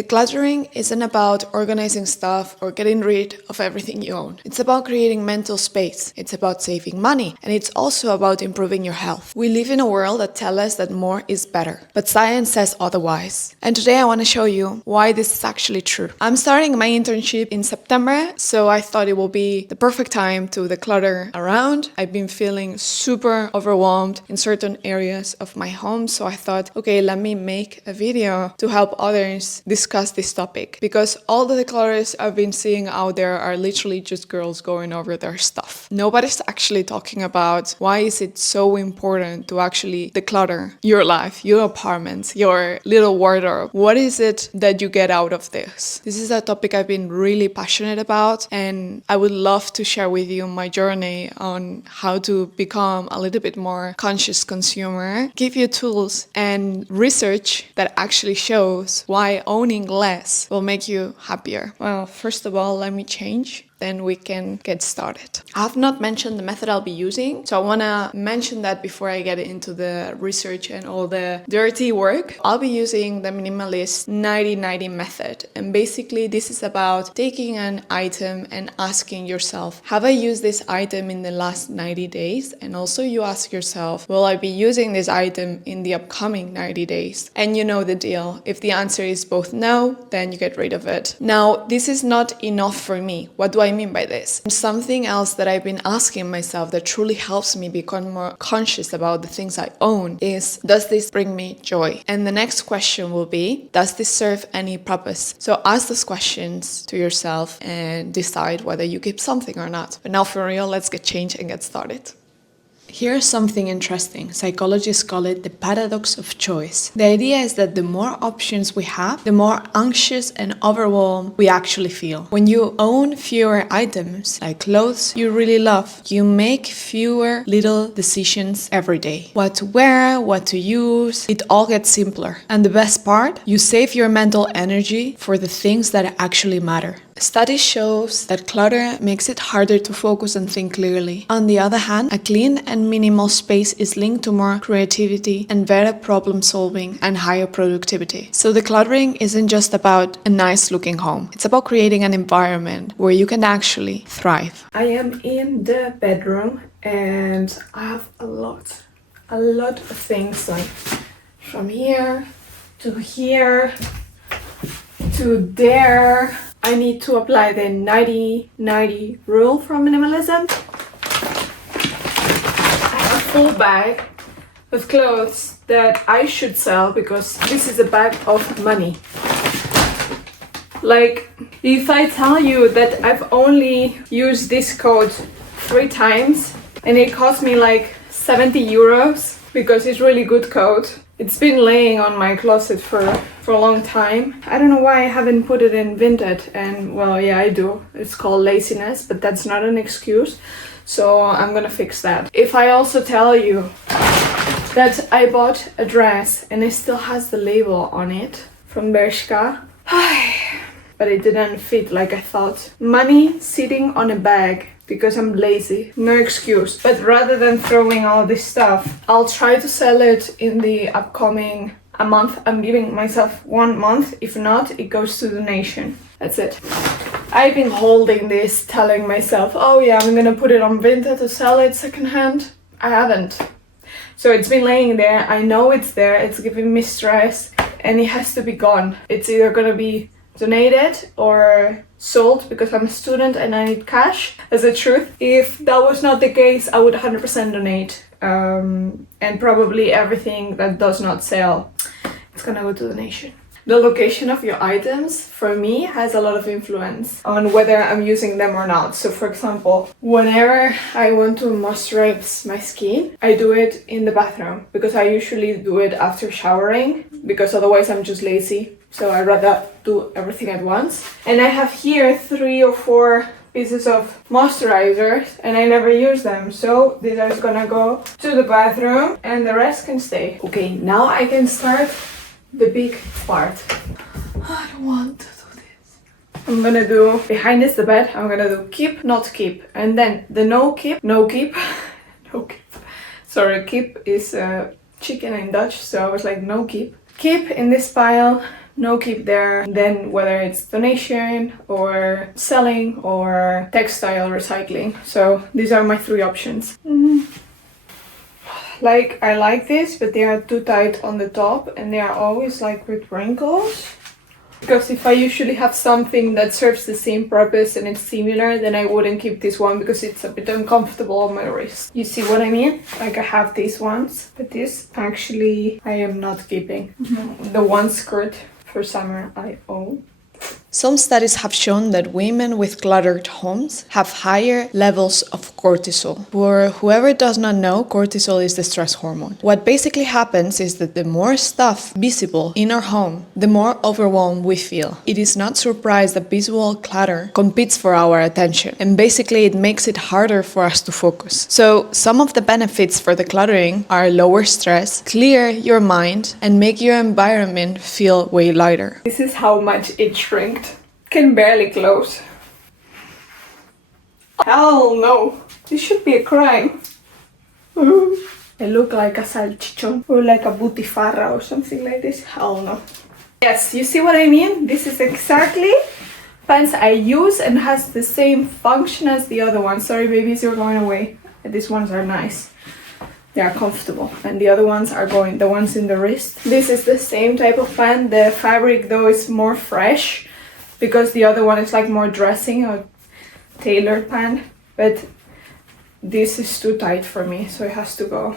Decluttering isn't about organizing stuff or getting rid of everything you own. It's about creating mental space. It's about saving money. And it's also about improving your health. We live in a world that tells us that more is better. But science says otherwise. And today I want to show you why this is actually true. I'm starting my internship in September, so I thought it will be the perfect time to declutter around. I've been feeling super overwhelmed in certain areas of my home, so I thought, okay, let me make a video to help others discuss this topic, because all the declutters I've been seeing out there are literally just girls going over their stuff. Nobody's actually talking about why is it so important to actually declutter your life, your apartment, your little wardrobe. What is it that you get out of this? This is a topic I've been really passionate about, and I would love to share with you my journey on how to become a little bit more conscious consumer, give you tools and research that actually shows why owning less will make you happier. Well, first of all, let me change. Then we can get started. I have not mentioned the method I'll be using, so I want to mention that before I get into the research and all the dirty work. I'll be using the minimalist 90-90 method, and basically this is about taking an item and asking yourself, have I used this item in the last 90 days? And also you ask yourself, will I be using this item in the upcoming 90 days? And you know the deal. If the answer is both no, then you get rid of it. Now, this is not enough for me. What do I mean by this? Something else that I've been asking myself that truly helps me become more conscious about the things I own is, does this bring me joy? And the next question will be, does this serve any purpose? So ask those questions to yourself and decide whether you keep something or not. But now for real, let's get changed and get started. Here's something interesting. Psychologists call it the paradox of choice. The idea is that the more options we have, the more anxious and overwhelmed we actually feel. When you own fewer items, like clothes you really love, you make fewer little decisions every day. What to wear, what to use, it all gets simpler. And the best part, you save your mental energy for the things that actually matter. Studies shows that clutter makes it harder to focus and think clearly. On the other hand, a clean and minimal space is linked to more creativity and better problem solving and higher productivity. So decluttering isn't just about a nice looking home. It's about creating an environment where you can actually thrive. I am in the bedroom and I have a lot of things, like from here to here to there. I need to apply the 90-90 rule from Minimalism. I have a full bag with clothes that I should sell because this is a bag of money. Like, if I tell you that I've only used this coat 3 times and it cost me like 70 euros because it's really good coat. It's been laying on my closet for a long time. I don't know why I haven't put it in Vinted, and well, yeah, I do. It's called laziness, but that's not an excuse. So I'm gonna fix that. If I also tell you that I bought a dress and it still has the label on it from Bershka, but it didn't fit like I thought. Money sitting on a bag because I'm lazy. No excuse. But rather than throwing all this stuff, I'll try to sell it in the upcoming a month. I'm giving myself 1 month. If not, it goes to donation. That's it. I've been holding this, telling myself, oh yeah, I'm gonna put it on Vinted to sell it secondhand. I haven't. So it's been laying there. I know it's there. It's giving me stress and it has to be gone. It's either gonna be donated or sold because I'm a student and I need cash. As a truth, if that was not the case, I would 100% donate, and probably everything that does not sell, it's gonna go to donation. The location of your items, for me, has a lot of influence on whether I'm using them or not. So for example, whenever I want to moisturize my skin, I do it in the bathroom because I usually do it after showering because otherwise I'm just lazy. So I'd rather do everything at once. And I have here 3 or 4 pieces of moisturizer and I never use them. So these are gonna go to the bathroom and the rest can stay. Okay, now I can start the big part. I don't want to do this. I'm gonna do, behind is the bed, I'm gonna do keep, not keep. And then the no keep, no keep. Sorry, keep is chicken in Dutch, so I was like no keep. Keep in this pile, no keep there. Then whether it's donation or selling or textile recycling. So these are my 3 options. Like, I like this, but they are too tight on the top and they are always like with wrinkles. Because if I usually have something that serves the same purpose and it's similar, then I wouldn't keep this one because it's a bit uncomfortable on my wrist. You see what I mean? Like, I have these ones, but this actually I am not keeping. The one skirt for summer I own. Some studies have shown that women with cluttered homes have higher levels of cortisol. For whoever does not know, cortisol is the stress hormone. What basically happens is that the more stuff visible in our home, the more overwhelmed we feel. It is not surprised that visual clutter competes for our attention, and basically it makes it harder for us to focus. So some of the benefits for decluttering are lower stress, clear your mind, and make your environment feel way lighter. This is how much it shrinked. Can barely close. Hell no. This should be a crime. I look like a salchichon or like a butifarra or something like this. Hell no. Yes, you see what I mean? This is exactly pants I use and has the same function as the other ones. Sorry babies, you're going away. These ones are nice. They are comfortable, and the other ones are going, the ones in the wrist. This is the same type of pant. The fabric though is more fresh because the other one is like more dressing or tailored pant, but this is too tight for me, so it has to go.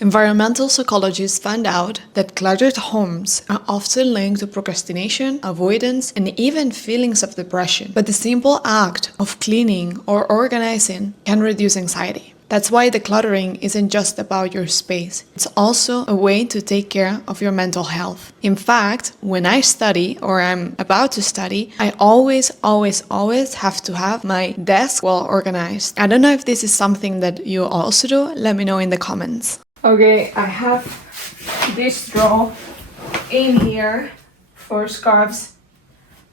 Environmental psychologists found out that cluttered homes are often linked to procrastination, avoidance, and even feelings of depression. But the simple act of cleaning or organizing can reduce anxiety. That's why decluttering isn't just about your space. It's also a way to take care of your mental health. In fact, when I study or I'm about to study, I always have to have my desk well organized. I don't know if this is something that you also do. Let me know in the comments. Okay, I have this drawer in here for scarves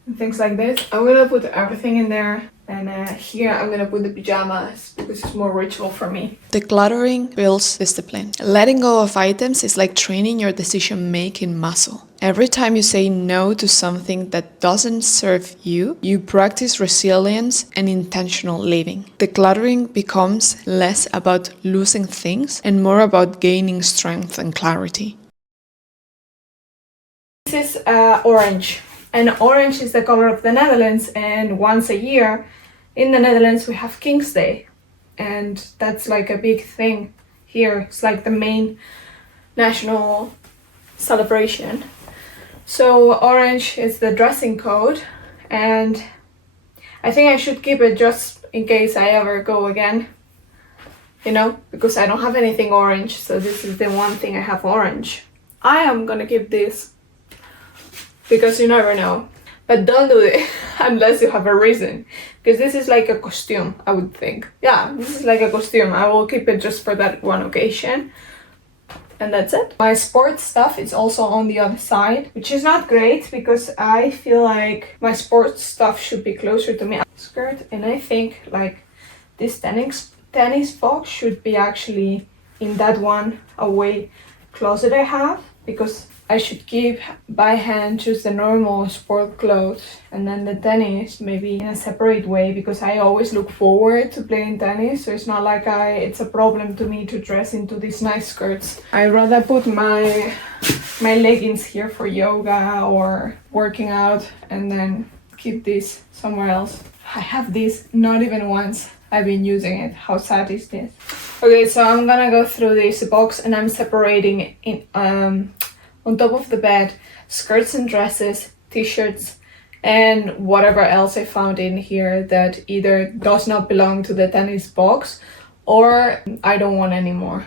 and things like this. I'm gonna put everything in there. And here I'm gonna put the pajamas because it's more ritual for me. Decluttering builds discipline. Letting go of items is like training your decision-making muscle. Every time you say no to something that doesn't serve you, you practice resilience and intentional living. Decluttering becomes less about losing things and more about gaining strength and clarity. This is orange. And orange is the color of the Netherlands, and once a year in the Netherlands we have King's Day, and that's like a big thing here. It's like the main national celebration. So orange is the dressing code, and I think I should keep it just in case I ever go again, you know, because I don't have anything orange, so this is the one thing I have orange. I am gonna keep this because you never know. But don't do it unless you have a reason. Because this is like a costume, I would think. Yeah, this is like a costume. I will keep it just for that one occasion. And that's it. My sports stuff is also on the other side, which is not great because I feel like my sports stuff should be closer to me. Skirt, and I think like this tennis box should be actually in that one away closet I have, because I should keep by hand just the normal sport clothes and then the tennis maybe in a separate way, because I always look forward to playing tennis, so it's not like it's a problem to me to dress into these nice skirts. I rather put my leggings here for yoga or working out and then keep this somewhere else. I have this not even once I've been using it. How sad is this? Okay, so I'm gonna go through this box and I'm separating in on top of the bed skirts and dresses, t-shirts, and whatever else I found in here that either does not belong to the tennis box or I don't want anymore.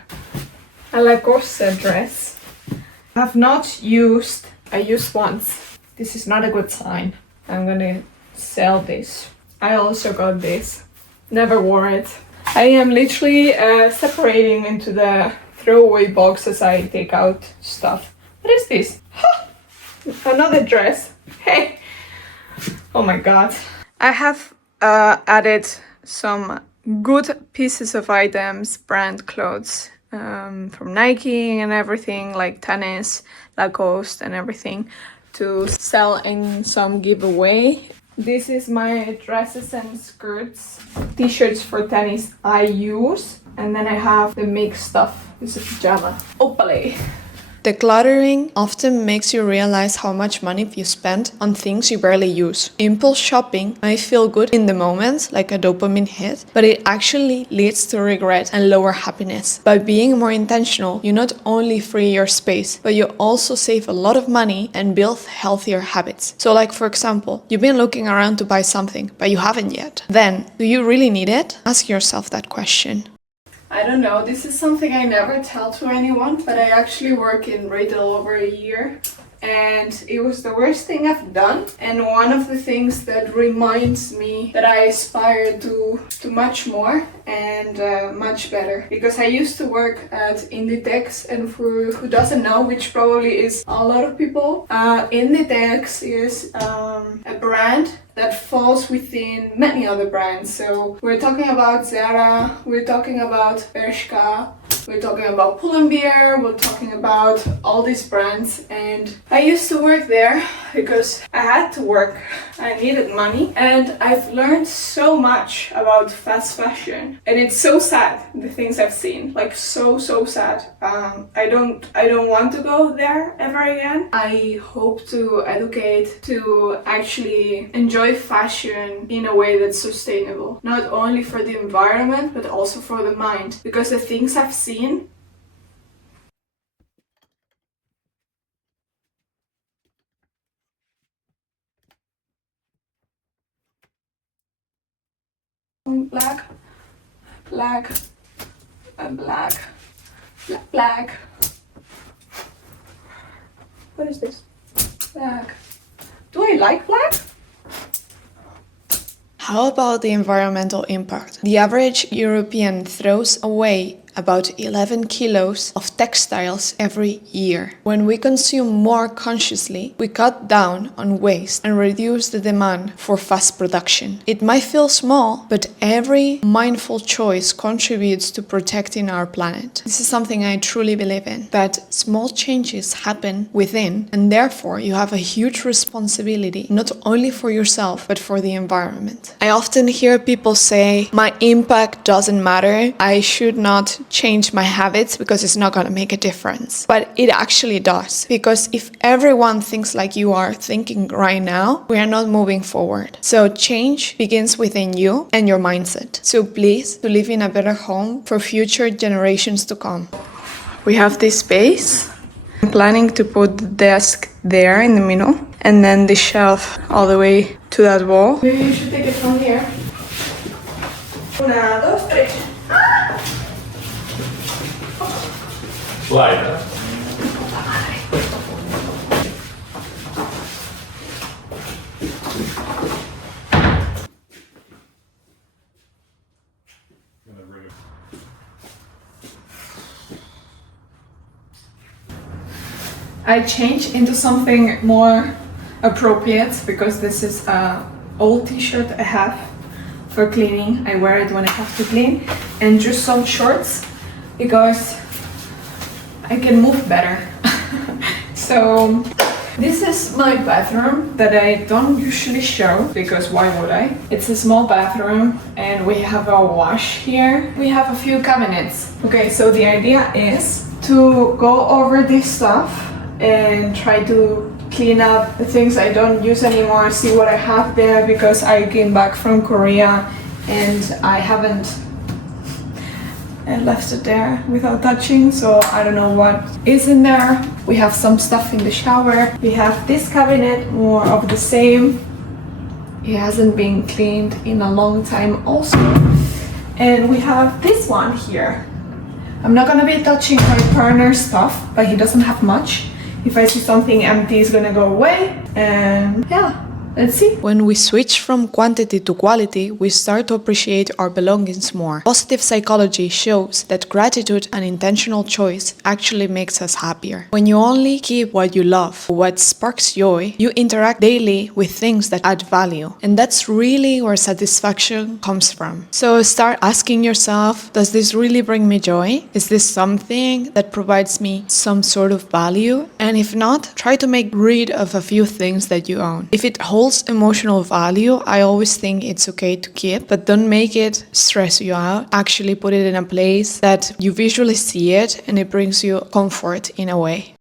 A Lacoste dress. I used once. This is not a good sign. I'm gonna sell this. I also got this. Never wore it. I am literally separating into the throwaway box as I take out stuff. What is this? Another dress. Hey! Oh my god. I have added some good pieces of items, brand clothes, from Nike and everything, like tennis, Lacoste and everything. to sell in some giveaway. This is my dresses and skirts, t-shirts for tennis I use. And then I have the mixed stuff. This is pajama. Opale. Decluttering often makes you realize how much money you spend on things you barely use. Impulse shopping may feel good in the moment, like a dopamine hit, but it actually leads to regret and lower happiness. By being more intentional, you not only free your space, but you also save a lot of money and build healthier habits. So like for example, you've been looking around to buy something, but you haven't yet. Then, do you really need it? Ask yourself that question. I don't know, this is something I never tell to anyone, but I actually work in retail over a year and it was the worst thing I've done, and one of the things that reminds me that I aspire to much more and much better, because I used to work at Inditex, and for who doesn't know, which probably is a lot of people, Inditex is a brand that falls within many other brands. So we're talking about Zara, we're talking about Bershka, we're talking about Pull&Bear, we're talking about all these brands. And I used to work there because I had to work, I needed money, and I've learned so much about fast fashion. And it's so sad, the things I've seen, like so sad. I don't want to go there ever again. I hope to educate, to actually enjoy fashion in a way that's sustainable, not only for the environment but also for the mind, because the things I've seen black and black. What is this? Black. Do I like black? How about the environmental impact? The average European throws away about 11 kilos of textiles every year. When we consume more consciously, we cut down on waste and reduce the demand for fast production. It might feel small, but every mindful choice contributes to protecting our planet. This is something I truly believe in, that small changes happen within, and therefore you have a huge responsibility, not only for yourself, but for the environment. I often hear people say, my impact doesn't matter, I should not change my habits because it's not going to make a difference. But it actually does, because if everyone thinks like you are thinking right now, we are not moving forward. So change begins within you and your mindset. So please, to live in a better home for future generations to come. We have this space. I'm planning to put the desk there in the middle and then the shelf all the way to that wall. Maybe you should take it from here. Una, dos, tres. Slide. I changed into something more appropriate because this is an old t-shirt I have for cleaning. I wear it when I have to clean, and just some shorts because I can move better. So this is my bathroom that I don't usually show because why would I? It's a small bathroom and we have a wash here. We have a few cabinets. Okay, so the idea is to go over this stuff and try to clean up the things I don't use anymore, see what I have there, because I came back from Korea and I haven't left it there without touching, so I don't know what is in there. We have some stuff in the shower. We have this cabinet, more of the same. It hasn't been cleaned in a long time also. And we have this one here. I'm not gonna be touching my partner's stuff, but he doesn't have much. If I see something empty, it's gonna go away. And yeah, Let's see. When we switch from quantity to quality, we start to appreciate our belongings more. Positive psychology shows that gratitude and intentional choice actually makes us happier. When you only keep what you love, what sparks joy, you interact daily with things that add value. And that's really where satisfaction comes from. So start asking yourself, does this really bring me joy? Is this something that provides me some sort of value? And if not, try to make rid of a few things that you own. If it holds emotional value, I always think it's okay to keep, but don't make it stress you out. Actually put it in a place that you visually see it and it brings you comfort in a way.